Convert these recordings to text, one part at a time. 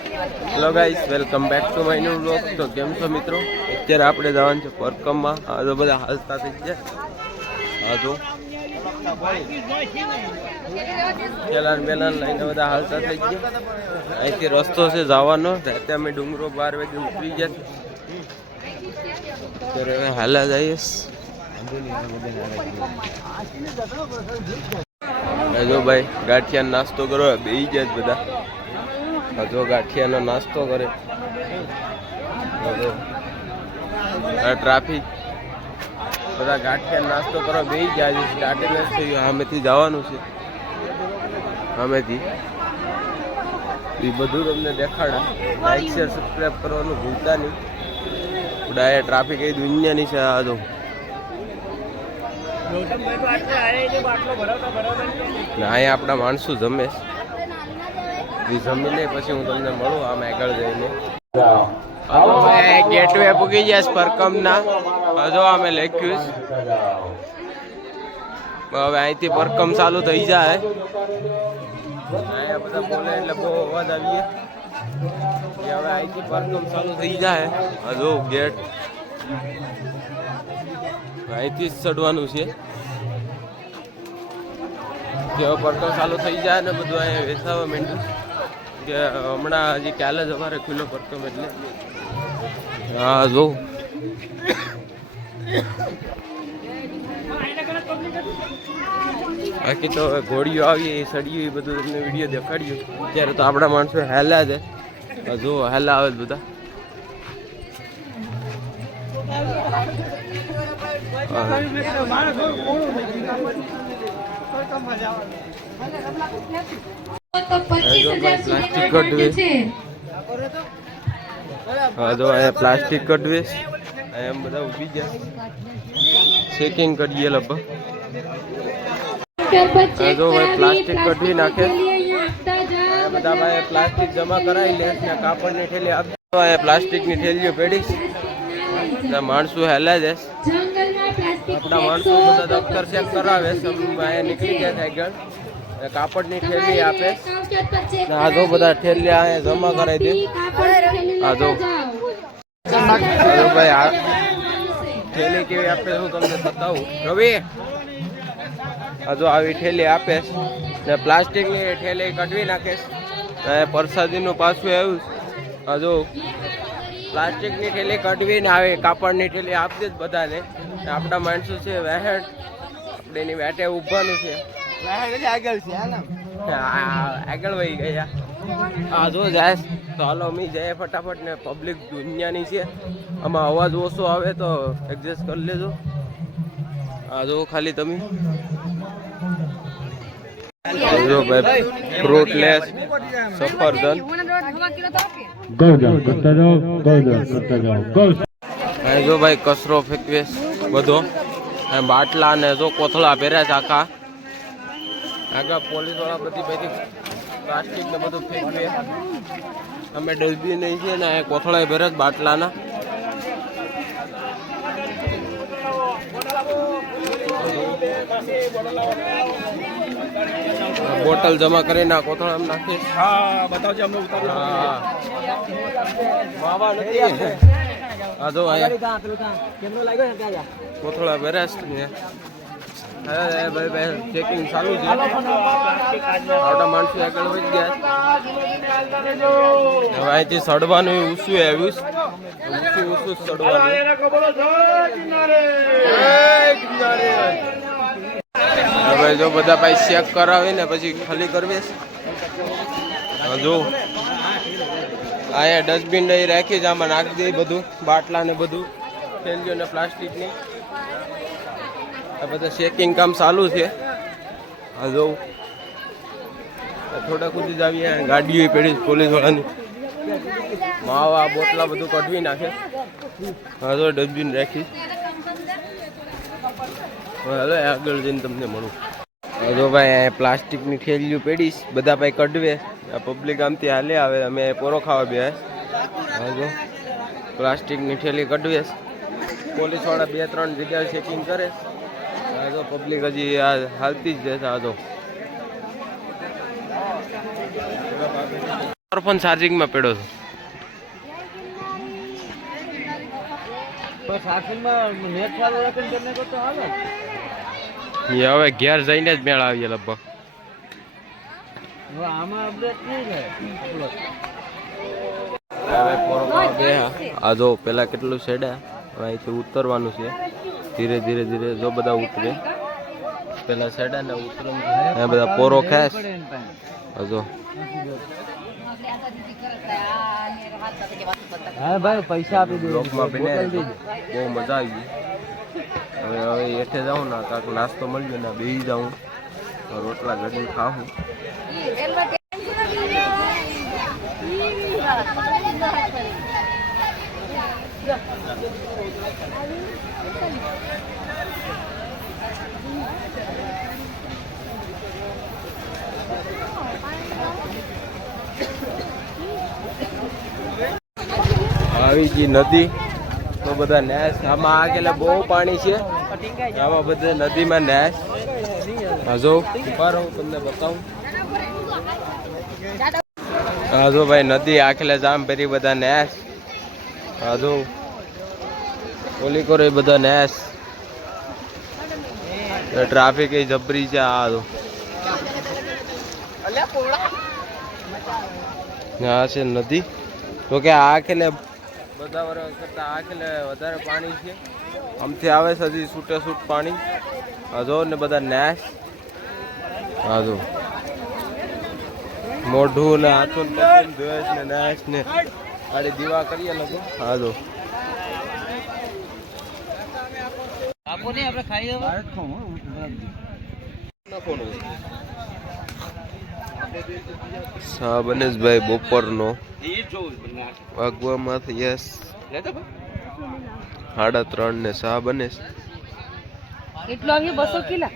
Hello guys, welcome back to my new vlog. તો કેમ છો મિત્રો? અત્યારે આપણે જવાનું છે પરકમમાં. આ તો બધા હાલતા થઈ ગયા. હા જો પેલાન બેલાન લઈને બધા હાલતા થઈ ગયા. અહીંથી રસ્તો છે જવાનો. રાતે અમે ડુંગરો 12 વાગે ઉતરી ગયા. ત્યારે હવે હાલા જઈએ. જો ભાઈ ગાંઠિયા નાસ્તો કરો બેસી જાય બધા. જો ગાંઠિયાનો નાસ્તો કરે. ટ્રાફિક બધા ગાંઠિયા નાસ્તો કરવા બેસી જાય. સ્ટાર્ટિંગ જ થયું. સામેથી જવાનું છે. સામેથી એ બધું તમને દેખાડા. લાઈક શેર સબસ્ક્રાઈબ કરવાનું ભૂલતા નહીં. ડાયરેક્ટ ટ્રાફિક એ દુનિયાની છે. આ જો અહીંયા આપણા માણસો જમે. જમીને પછી હું તમને મળું આમ આગળ જઈને. ગેટ વે પૂગી ગયા પરકમના. હજુ અમે લખ્યું હવે અહીંથી પરકમ ચાલુ થઈ જાય. અહીંયા બધા બોલે એટલે બહુ અવાજ આવીએ. હવે અહીંથી પરકમ ચાલુ થઈ જાય. હજુ ગેટ અહીંથી જ ચડવાનું છે. પરકમ ચાલુ થઈ જાય ને બધું અહીંયા વેચાવા માંડ્યું. કે હમણાં હજી કાલે જ અમારે ખુલ્લો પરકમ એટલે હા જો બાકી તો ઘોડીઓ આવી એ સળિયું એ બધું તમને વિડીયો દેખાડ્યું. ત્યારે તો આપણા માણસો હેલા છે. જો હેલા આવે બધા. પ્લાસ્ટિક કટવે. હા જો અહીંયા પ્લાસ્ટિક કટવે. એમ બધા ઉભી ગયા. ચેકિંગ કરીએ લગભગ. જો ભાઈ પ્લાસ્ટિક કટવી નાખે. બધા ભાઈ પ્લાસ્ટિક જમા કરાવી લે. કાપડની થેલી આપે. પ્લાસ્ટિકની થેલીઓ પેડીશ. માણસો હેલા છે. આપણા માણસો બધા દફતર ચેક કરાવે. અહીંયા નીકળી જાય આગળ. કાપડની થેલી આપે. આ જો બધા થેલી અહીંયા જમા કરાવી દે. આ જો ભાઈ આ થેલી કેવી આપે હું તમને બતાવું. રવિ આ જો આવી થેલી આપે ને પ્લાસ્ટિકની થેલી કઢવી નાખે. પ્રસાદીનું પાછું આવ્યું. આ જો પ્લાસ્ટિકની થેલી કઢવીને આવે. કાપડની થેલી આપશે જ બધાને. આપણા માણસો છે વહેણ. આપણે એની વેટે ઉભવાનું છે. આગળ વહી ગયા. આ જો જાય તો હાલો અમે જઈએ ફટાફટ ને. પબ્લિક દુનિયાની છે. આમાં અવાજ ઓછો આવે તો એડજસ્ટ કરી લેજો. આ જો ખાલી તમે જો ભાઈ ફ્રૂટ લેસ સફરજન. જો ભાઈ કચરો ફેંકવે બધો. બાટલા ને જો કોથળા પહેર્યા છે આખા. આગળ પોલીસ વાળા બધી પ્લાસ્ટિક ને બધું ફેંકવે. અમે ડસ્ટબિન નહીં છે ને કોથળા ભરે બાટલાના. બોટલ જમા કરીને કોથળા નાખે. હા જો કોથળા ભરે ભાઈ ચેકિંગ ચાલુ છે. આવડા માણસો આગળ વધી ગયા. હવે અહીંથી સડવાનું ઊંચું આવ્યું. ઊંચું સડવાનું. હવે જો બધા ભાઈ ચેક કરાવીને પછી ખાલી કરવી. જો અહીંયા ડસ્ટબિન નહીં રાખી જ આમાં નાખી દે બધું. બાટલા ને બધું થેલીઓ ને પ્લાસ્ટિકની. આ બધા ચેકિંગ કામ ચાલુ છે. આ જો થોડા સુધી જ આવીએ. ગાડીઓ પેઢી પોલીસ વાળાની. માવા બોટલા બધું કઢવી નાખે. હા જો ડસ્ટબિન રાખી. હવે આગળ જઈને તમને મળું. જો ભાઈ અહીંયા પ્લાસ્ટિકની થેલીઓ પેડીશ. બધા ભાઈ કઢવે. આ પબ્લિક આમથી હાલે આવે. અમે પોરો ખાવા બે. હા જો પ્લાસ્ટિકની થેલી કઢવે. પોલીસ વાળા 2-3 જગ્યાએ ચેકિંગ કરે. જો પબ્લિક હજી આ હાલતી જ રહેશે. આ જો ફોન ચાર્જિંગમાં પડ્યો હતો. હવે ઘેર જઈને જ મેળ આવીએ લગભગ. આ જો પેલા કેટલું સેડા અહીંથી ઉતરવાનું છે. ધીરે ધીરે ધીરે જો બધા ઉતરે. પેલા સેડા ને ઉતરે બધા પોરો ખાસ. હજો પૈસા આપી દો. બહુ મજા આવી. હવે હેઠે જાઉં ને કાંક નાસ્તો મળ્યો ને બેસી જાઉં રોટલા ઘડી ખાવું. આવી ગઈ નદી તો બધા નેસ. આમાં આગળ બહુ પાણી છે. આમાં બધા નદીમાં નેસ. હજો ઉપર હું તમને બતાવું. હજો ભાઈ નદી આખલે જામ ભરી બધા નેસ. હજો ઓલી કરો એ બધા નેસ. ટ્રાફિક એ જબરી છે. આ છે નદી. તો કે આખલે બધા વર્ષ કરતા આખલે વધારે પાણી છે. આમથી આવે છે હજી છૂટે છૂટ પાણી. હજો ને બધા નેસ. હાજો મોઢું ને હાથું ને પગું ધોયેસ ને નેસ ને આડી દીવા કરીએ લોકો. હાજો સા બનેશભાઈ બપોરનો વાગવામાં યસ 3:30 ને સા બનેશ. કેટલો આવ્યો? 200 કિલા.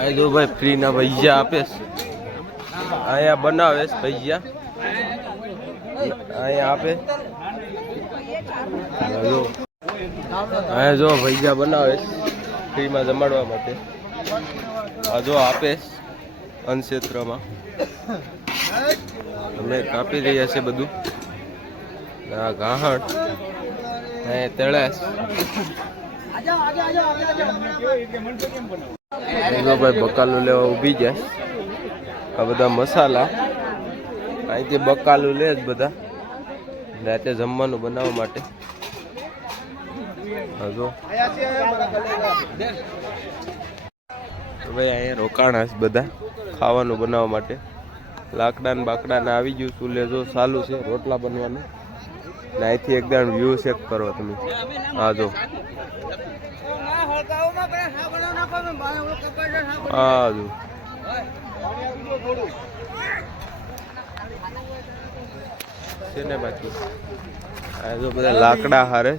આ જો ભાઈ ફ્રી ના ભજીયા આપેસ. અહીંયા બનાવેશ ભજીયા. અહીંયા આપે. અહીંયા જો ભજીયા બનાવેશ ફ્રીમાં જમાડવા માટે. આ જો આપેશ અનક્ષેત્રમાં. અમે કાપી રહ્યા છે બધું. આ ગાહણ તેળેસ. ભાઈ બકાલું લેવા ઊભી જાય. આ બધા મસાલા અહીંથી બકાલું લે જ બધા રાતે જમવાનું બનાવવા માટે. હજો ભાઈ અહીંયા રોકાણા છે બધા ખાવાનું બનાવવા માટે. લાકડા ને બાકડા ને આવી ગયું. ચૂલે જો ચાલુ છે રોટલા બનવાનું. ને અહીંથી એકદમ વ્યૂ ચેક કરો તમે. હા જો હા જો છે ને બાકી. આ જો બધા લાકડા હારે.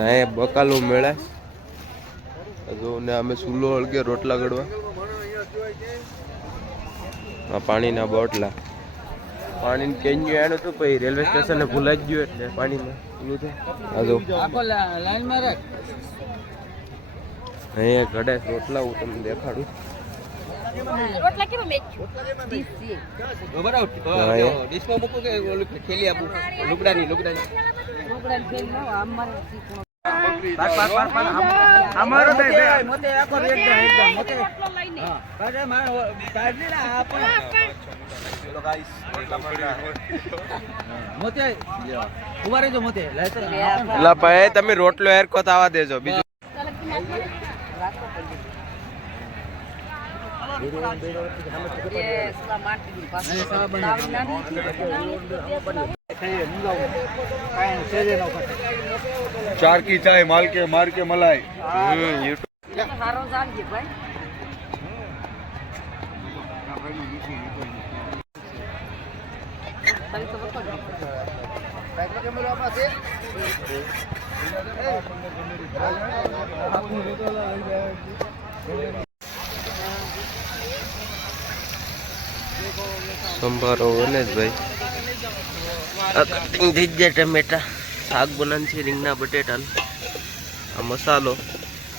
અહીંયા બકાલું મેળે. જો ને અમે ચૂલો હળગે રોટલા ગળવા. પાણીના બોટલા. પાણી કેન્યુ એનું હતું પછી રેલવે સ્ટેશને ભૂલાઈ ગયું એટલે પાણીમાં પેલું છે. અહીંયા ઘડે રોટલા હું તમને દેખાડું. તમે રોટલો એરકો થવા દેજો. બીજું चार की चाय माल के मार के मलाई. સંભારો બને જ ભાઈ. આ કટિંગ થઈ જાય ટમેટા. શાક બનાન છે રીંગણા બટેટા. આ મસાલો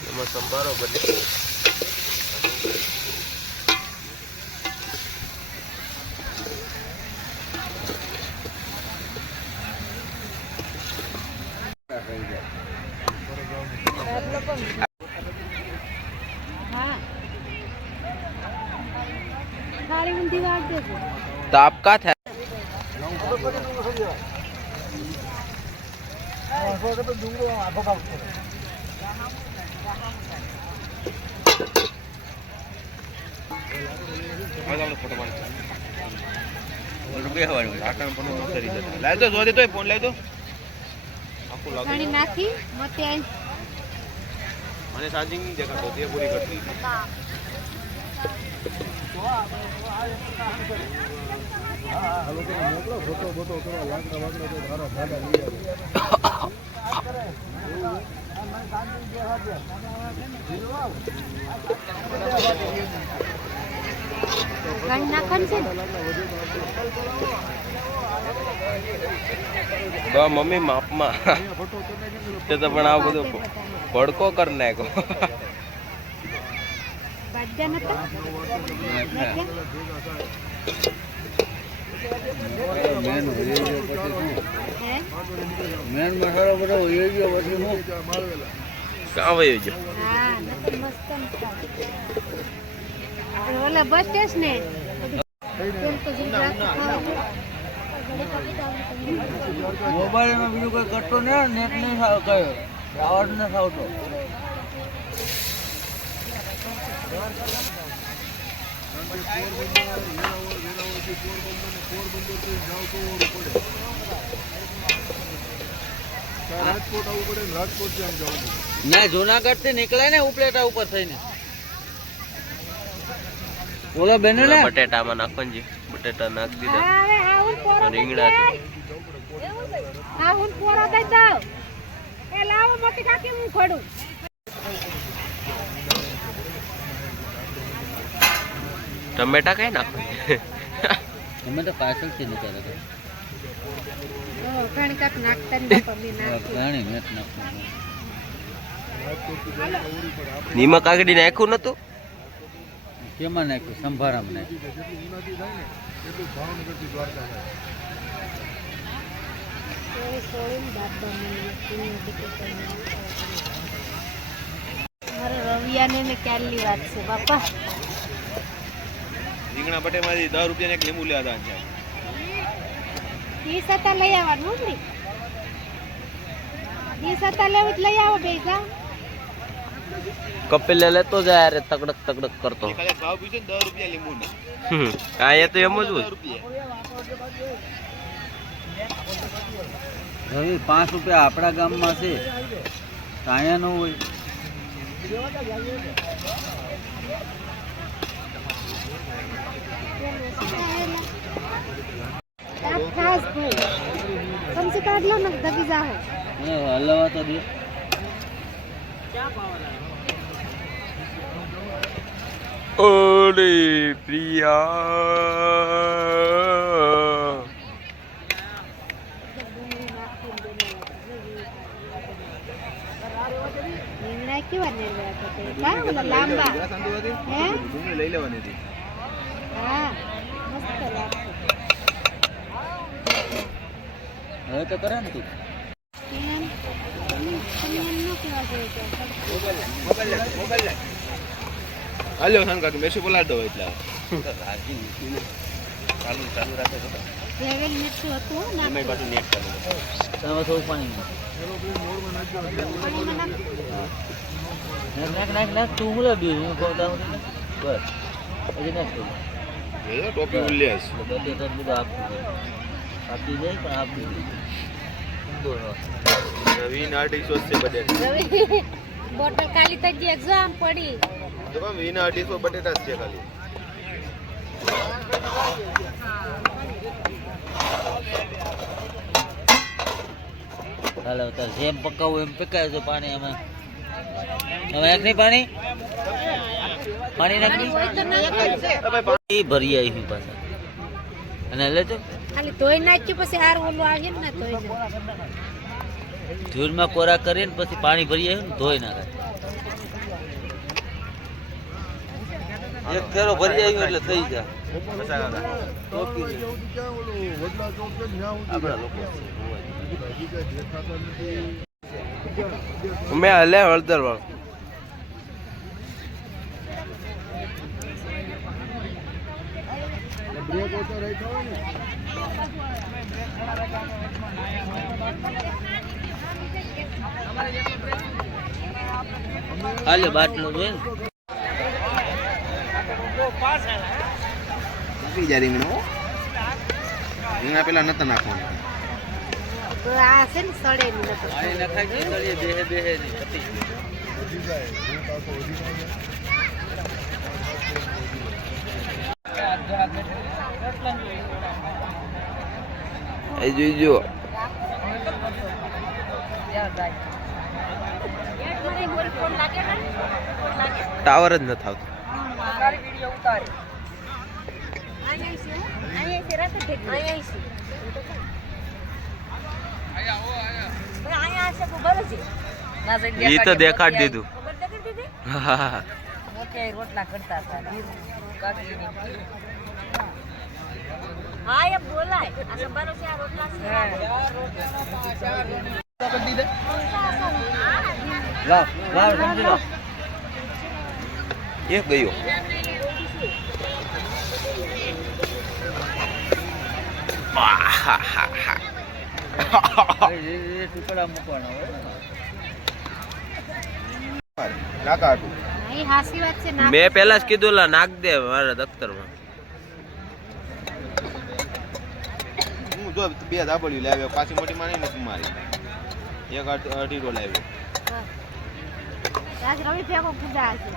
એમાં સંભારો બને. મારી ઊંધી વાળ દેજો તાપ કા થાય પાણી નાખી મતે આઈ મને ચાર્જિંગ દેખાતો તે પૂરી કરતી પાણી નાખવાનું છે ને મમ્મી માપમાં તે તો પણ આ બધું ભડકો કરી નાખ્યો બાજ્યા નતા મેન મસાલો બધો વહી ગયો પછી હું કાં વયો ગયો હા નથી મસ્ત ઓલા બસ સ્ટેશન ને તેલ તો જીરા મોબાઈલ માં બીજું કોઈ કરતો ને નેટ નહીં કયો ટાવર ને આવતો ના જુનાગઢ થી નીકળે ને ઉપલેટા ઉપર થઈને ઓલો બેનો ને બટેટામાં નાખવાનું બટેટા નાખી દીધા હવે આ હું પોરો રીંગણા છે આ હું પોરો દઈ દઉં એ લાવો મોટી કાકી હું ખોડું ટમેટા કઈ નાખવાનું અમે તો પાછળ થી નીકળે તો ઘણી કાક નાખતા ને પમ્મી નાખી ઘણી મેટ નાખવું નિમક આગળ નાખ્યું નતું કેમાં નાખ્યું સંભારામાં નાખ્યું મારે રવિયાને ને ક્યારની વાત છે બાપા રીંગણા બટેમાંથી 10 રૂપિયા એક લીંબુ લેવા હતા ઈ સતા લઈ આવવાનું ને ઈ સતા લેવું જ લઈ આવો બેસા કપિલ લેતો જાય રે તકડક તકડક કરતો ભાવ પૂછે 10 રૂપિયા લીંબુ ને આ એ તો એમ જ હોય હવે 5 રૂપિયા આપણા ગામમાં છે કાયા નો હોય ખાસ ભાઈ સમજી કાઢ લો ને દબી જાઓ હલવા તો દે ઓલે પ્રિયા રીંગણા કેવા નેરવા હતા કા ઓલા લાંબા હે લઈ લેવાની હતી હા મસ્ત લાગતું હવે તો કરે ને તું કેમ તમે એમ ન કહેવા જોઈએ હાલો શંકા કે મેસી બોલાડ દો એટલે ચાલુ રાખે તો જેવેલ મીઠું હતું ના મેં પાછું નેટ ચાલુ તમે થોડું પાણી નાખ તું હું લાવ્યું હું કહું બસ પછી નાખ ટોપી ઉલ્લેસ બધું આપી જાય પણ આપી નવીન આર્ટિસ્ટ છે બધે બોટલ ખાલી થઈ ગઈ એક્ઝામ પડી તો કેમ વિના આર્ટિસ્ટ બટેટા જ છે ખાલી હાલો તો જેમ પકાવું એમ પકાય છે પાણી આમાં હવે એક નહીં પાણી નાખી એ ભરી આવી પાછા અને લેજો ખાલી ધોઈ નાખ્યું પછી હાર ઓલું આવીએ ને ધોઈ ધૂળમાં કોરા કરીને પછી પાણી ભરી આવ્યું ને ધોઈ નાખાય એક ફેરો ભરી આવ્યું એટલે થઈ જાય મેં હલે હળદર વાળું બ્રેક ઓછો રાખ્યો હોય ને હાલો બાટલો જોઈ બીજા રીંગણા પેલા નતા નાખવાના તો આ છે ને સડેલું નથી. આ નખાઈ ગઈ તળિયે બેહે બેહે ની પતી ગઈ. વધી જાય હું પાછો વધી જાય એ જોઈજો ટાવર જ નથી આવતો. ઈ તો દેખાડ દીધું. હા રોટલા કરતા હતા હા એમ બોલાય આ સંભારો છે આ રોટલા છે લાવ લાવ સમજી લો એ ગયો. એ ટુકડા મૂકવાના હોય નાકા હતું એ હાસી વાત છે ના મેં પેલા જ કીધું લા નાખ દે મારા દફતરમાં. હું જો બે ધાબળિયું લાવ્યો પાછી મોટી માની નથી મારી એક અઢીરો લાવ્યો આજ રવિ ભેગો પૂજા છે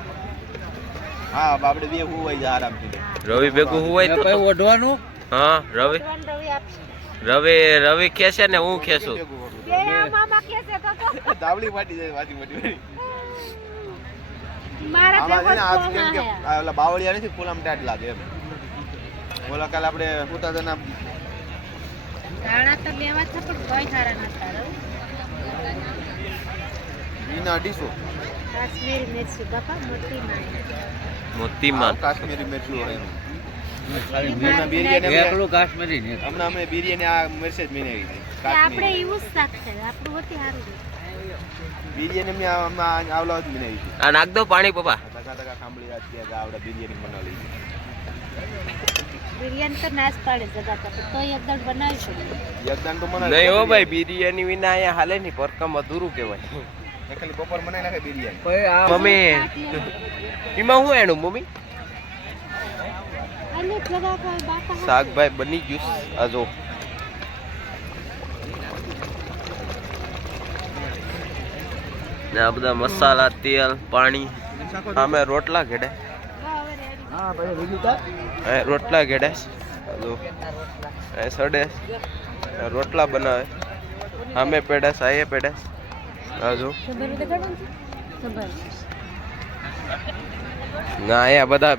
હા આપણે બે હોવાઈ જાય આરામથી રવિ ભેગું હોય તો કઈ ઓઢવાનું હા રવિ રવિ આપશે રવિ ખેસે ને હું ખેસું. બે મામા કે છે તો ધાબળી ફાટી જાય પાછી મોટી મારા આમાં છે ને આજ ભેગો કેમ કે આ ઓલા બાવળિયા નથી ફૂલામ ટાટ લાગે એમ ઓલા કાલે આપણે ઉતાદના ધાણા તો લેવા છે પણ કોઈ સારા નતા રવિ ઈના 250 કાશ્મીરી મિર્ચી બાપા મોટી ના મોતીમાં કાશ્મીરી મિરચું હોય એનું ખાલી હમણાં બિરયાની એકલું કાશ્મીરી ને હમણાં અમે બિરયાની આ મિરચે જ બનાવી હતી આપણે એવું જ શાક છે આપણું હોતી સારું છે બિરયાની અમે આવલા જ બનાવી હતી આ નાખ દો પાણી પપ્પા. તકા તકા ખાંભળી રાત ગયા આપણે બિરયાની બનાવી બિરયાની તો નાશ પાડે જગા તો તોય એકદમ બનાવીશું યજ્ઞાન તો મને નહીં હો ભાઈ બિરયાની વિના અહીંયા હાલે નહીં પરકમ અધૂરું કહેવાય. ખાલી બપોર બનાવી નાખે બિરયાની કોઈ આ મમ્મી એમાં શું એનું મમ્મી અને જગા પર બાપા શાકભાઈ બની ગયું આ જો. ને આ બધા મસાલા તેલ પાણી અમે રોટલા ઘેડે હા પછી બીજું કા રોટલા ઘેડે જો સડે રોટલા બનાવે અમે પેડસ આયે પેડસ આ જો ના અહીંયા બધા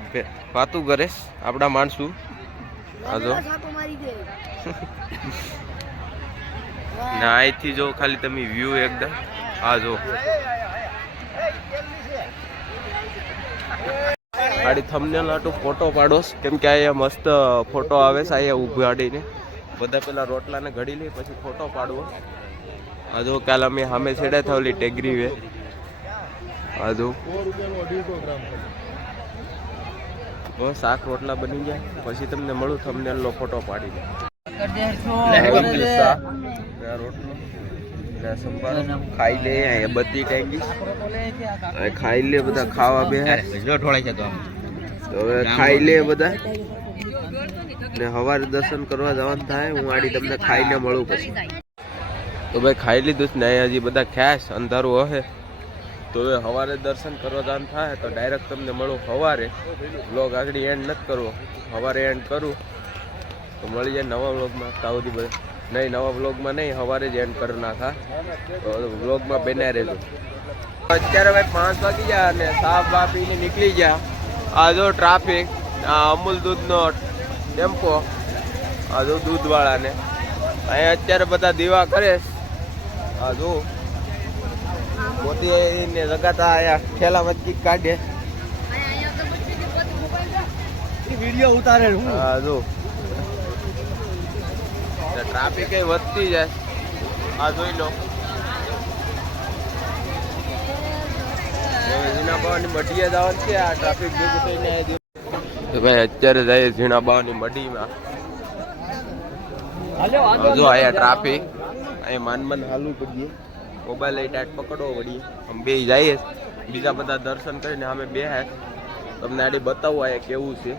વાતું કરે આપણા માણસું આ જો ના અહીંથી જો ખાલી તમે વ્યૂ એકદમ આ જો ગાડી થંબનેલ આટું ફોટો પાડોસ કેમ કે અહીંયા મસ્ત ફોટો આવે છે અહીંયા ઉભાડીને બધા પેલા રોટલાને ઘડી લે પછી ફોટો પાડવો આ જો કાલ અમે સામે છેડે થયેલી ટેગરી વે આ જો 100 રૂપિયાનો 150 ગ્રામ બસ શાક રોટલા બની જાય પછી તમને મળું થંબનેલનો ફોટો પાડીને રોટલો ખાઈ લે અહીંયા બધી ટાંગી ખાઈ લે બધા ખાવા બે ઢોળાય છે તો તો હવે ખાઈ લે બધા ને સવારે દર્શન કરવા જવાનું થાય હું આડી તમને ખાઈને મળું પછી તો ભાઈ ખાઈ લીધું છે ને અહીંયા હજી બધા ખ્યાસ અંધારું હશે તો હવે સવારે દર્શન કરવા જવાનું થાય તો ડાયરેક્ટ તમને મળું સવારે વ્લોગ આગળ એન્ડ નથી કરવો સવારે એન્ડ કરું તો મળી જાય નવા વ્લોગમાં તાવથી બધા નહીં નવા વ્લોગમાં નહીં સવારે જ એન્ડ કરી નાખા તો વ્લોગમાં બેના રહેજો અત્યારે ભાઈ 5 વાગી ગયા અને સાફ વાપીને નીકળી ગયા આ જો ટ્રાફિક આ અમૂલ દૂધનો ટેમ્પો આ જો દૂધવાળાને અહીંયા અત્યારે બધા દીવા કરે આ જો મોતી ને લગાતા અહીંયા ઠેલા વચ્ચે કાઢે વિડિયો ઉતારે હા જો ટ્રાફિક એ વધતી જાય આ જોઈ લો વિના ભવાની મઢીએ જવાનું છે આ ટ્રાફિક ભેગું થઈને તો ભાઈ અત્યારે જાય ઝીણા બાવાની મઢીમાં. જો અહીંયા ટ્રાફિક, અહીંયા માન હાલવું પડીએ, મોબાઈલ લઈ ટાઈટ પકડવો પડીએ. આમ બે જઈએ, બીજા બધા દર્શન કરીને અમે બે હે તમને આડી બતાવવું અહીંયા કેવું છે.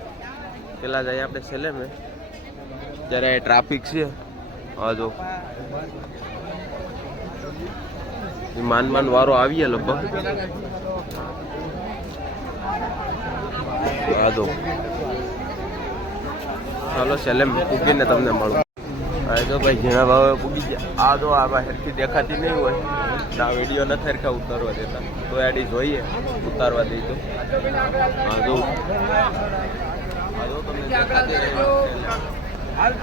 પેલા જઈએ આપણે સેલેમે, ત્યારે અહીંયા ટ્રાફિક છે. હા જો માન વારો આવીએ લગભગ. હા જો ચાલો સેલેમ પૂગીને તમને મળું. હા તો ભાઈ ઝીણા ભાવે પૂગી ગયા. આ જો આમાં હેરથી દેખાતી નહીં હોય, આ વિડીયો નથી હરખા ઉતારવા દેતા, તો આડી જોઈએ ઉતારવા દઈ તો. હા જો તમને દેખાતી હાલો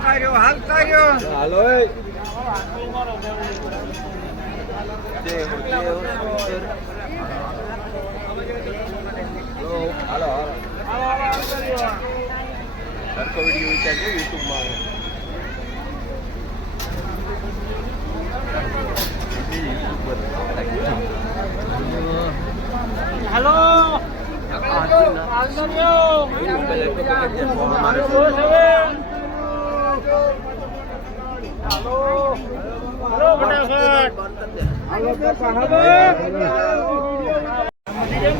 હાલો સરખો વિડીયો વિચારજો યુટ્યુબમાં. હેલો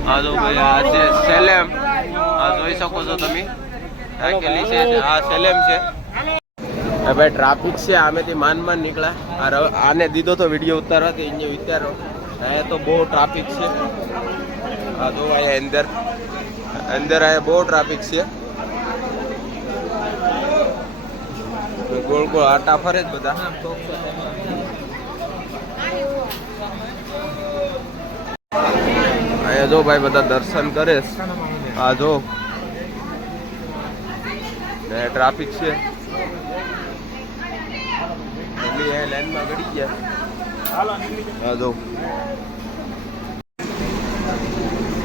હા તો ભાઈ આ છે સેલેમ. આ જોઈ શકો છો તમે રાખેલી છે. આ સેલેમ છે ભાઈ. ટ્રાફિક છે આમેથી માન નીકળ્યા. આને દીધો તો વિડીયો ઉતારવાથી અહીંયા વિચારો. અહીંયા તો બહુ ટ્રાફિક છે. હા જો અહીંયા અંદર અહીંયા બહુ ટ્રાફિક છે. ગોળ ગોળ આટા ફરે જ બધા. અહીંયા જો ભાઈ બધા દર્શન કરે. હા જો ટ્રાફિક છે. લાઈનમાં ગડી ગયા.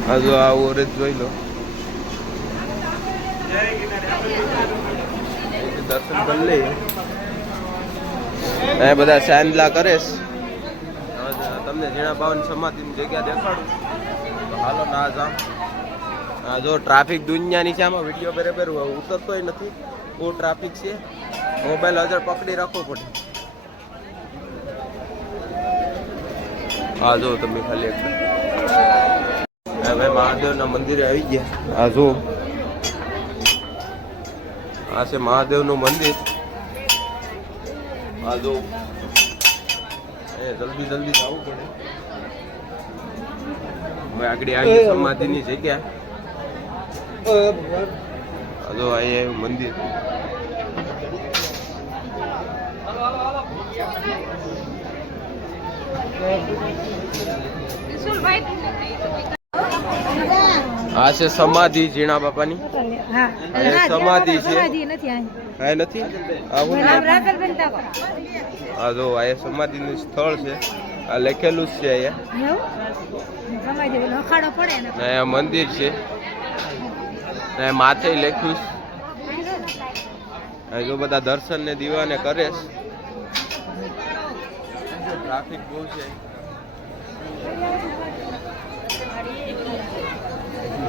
હા જો આ ઓરેજ જોઈ લો. દર્શન કરી લઈએ. એ બધા સાંજલા કરે. તમને ઝીણા બાવન સમાધિની જગ્યા દેખાડું તો હાલો ના જામ. હા જો ટ્રાફિક દુનિયાની છે. આમાં વિડીયો બરાબર ઉતરતોય નથી, બહુ ટ્રાફિક છે. મોબાઈલ હજાર પકડી રાખવો પડે. હા જો તમે ખાલી એક હવે મહાદેવના મંદિરે આવી ગયા. હા જો આ છે મહાદેવનું મંદિર. હા જો જલ્દી જવું પડે. હવે આગળ આવી સમાધિની જગ્યા. હા જો અહીંયા મંદિર. આ છે સમાધિ ઝીણા બાપાની. સમાધિ છે. હા નથી. હા જો આ સમાધિનું સ્થળ છે. આ લખેલું જ છે અહીંયા. મંદિર છે. માથે લખ્યું. જો બધા દર્શન ને દીવાને કરે. ટ્રાફિક બહુ છે.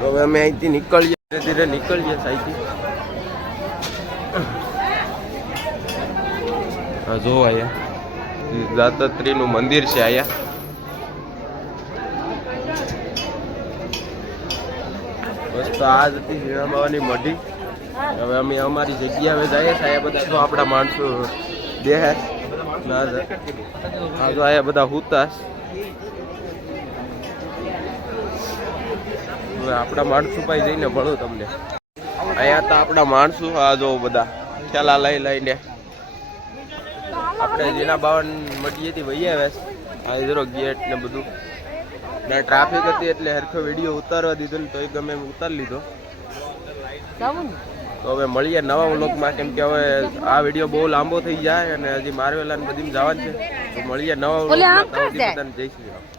હવે અમે અહીંથી નીકળીએ, ધીરે ધીરે નીકળીએ સાઈથી. હા જો અહીંયા દાતાત્રીનું મંદિર છે. અહીંયા બસ તો આ જ હતી ઝીણા બાવાની મઢી. હવે અમે અમારી જગ્યા હવે જઈએ. અહીંયા બધા જો આપણા માણસો દેહે ના. હા તો અહીંયા બધા હુતાશ. આપણા માણસો પાસે જઈને ભણું તમને. અહીંયા તો આપણા માણસો આ જો બધા ઠેલા લઈને આપણે ઝીણા બાવન મઢીએથી વહી આવ્યા. આ જરો ગેટ ને બધું ને ટ્રાફિક હતી એટલે હરખો વિડીયો ઉતારવા દીધો ને તો એ ગમે એમ ઉતારી લીધો. તો હવે મળીએ નવા વ્લોગમાં, કેમ કે હવે આ વિડીયો બહુ લાંબો થઈ જાય અને હજી મારવેલા ને બધી જવાનું છે. તો મળીએ નવા વ્લોગમાં. જય શ્રી રામ.